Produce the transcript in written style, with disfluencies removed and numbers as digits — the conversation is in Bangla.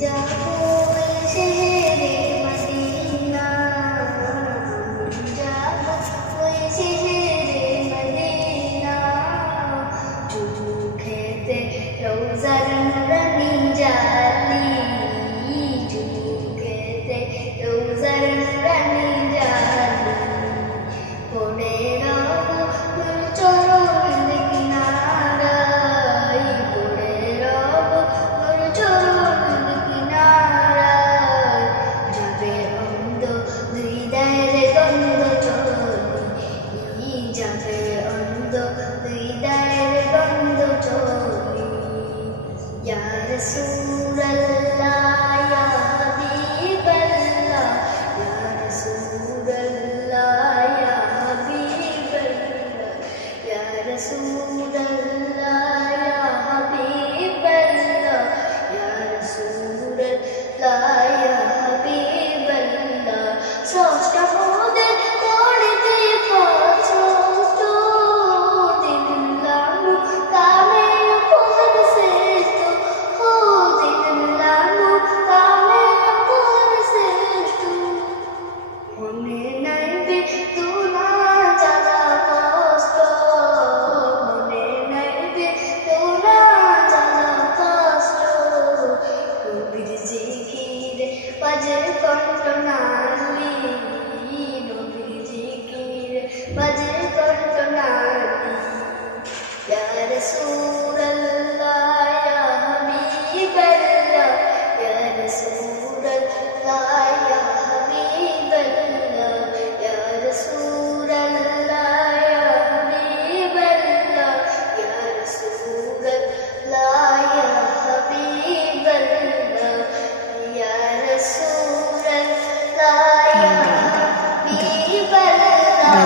যাবো শহরে মদিনা, যাবো শহরে মদিনা, চোখেতে রোজার নুরানি জালি, চোখেতে রোজার নুরানি জালি, পড়ে রব নূর চরণ কিনারায়, পড়ে রব নূর চরণ কিনারায়, যাবে অন্ধ হৃদয়ের গন্ধ চলি, যাবে অন্ধ হৃদয়ের গন্ধ চলি। ইয়া রাসূলুল্লাহ ইয়া হাবিবাল্লাহ, ইয়া রাসূলুল্লাহ ইয়া হাবিবাল্লাহ, ইয়া রাসূলুল্লাহ ইয়া হাবিবাল্লাহ, ইয়া রাসূলুল্লাহ ইয়া হাবিবাল্লাহ। ষষ্ঠ মোদের পড়িতে পছন্দ, দিলাম কামে উপর শ্রেষ্ঠ, ও দিলাম কামে উপর শ্রেষ্ঠ। মনে নাই বেদনা জ্বালা কষ্ট, মনে নাই বেদনা জ্বালা কষ্ট, নবীর জিকিরে বাজে কণ্ঠনালী, নবীর জিকিরে বাজে কণ্ঠনালী। ইয়া রাসূলুল্লাহ ইয়া হাবিবাল্লাহ, ইয়া রাসূলুল্লাহ ইয়া হাবিবাল্লাহ, ইয়া রাসূলুল্লাহ ইয়া হাবিবাল্লাহ, ইয়া রাসূলুল্লাহ ইয়া হাবিবাল্লাহ, ইয়া রাসূলুল্লাহ ইয়া হাবিবাল্লাহ।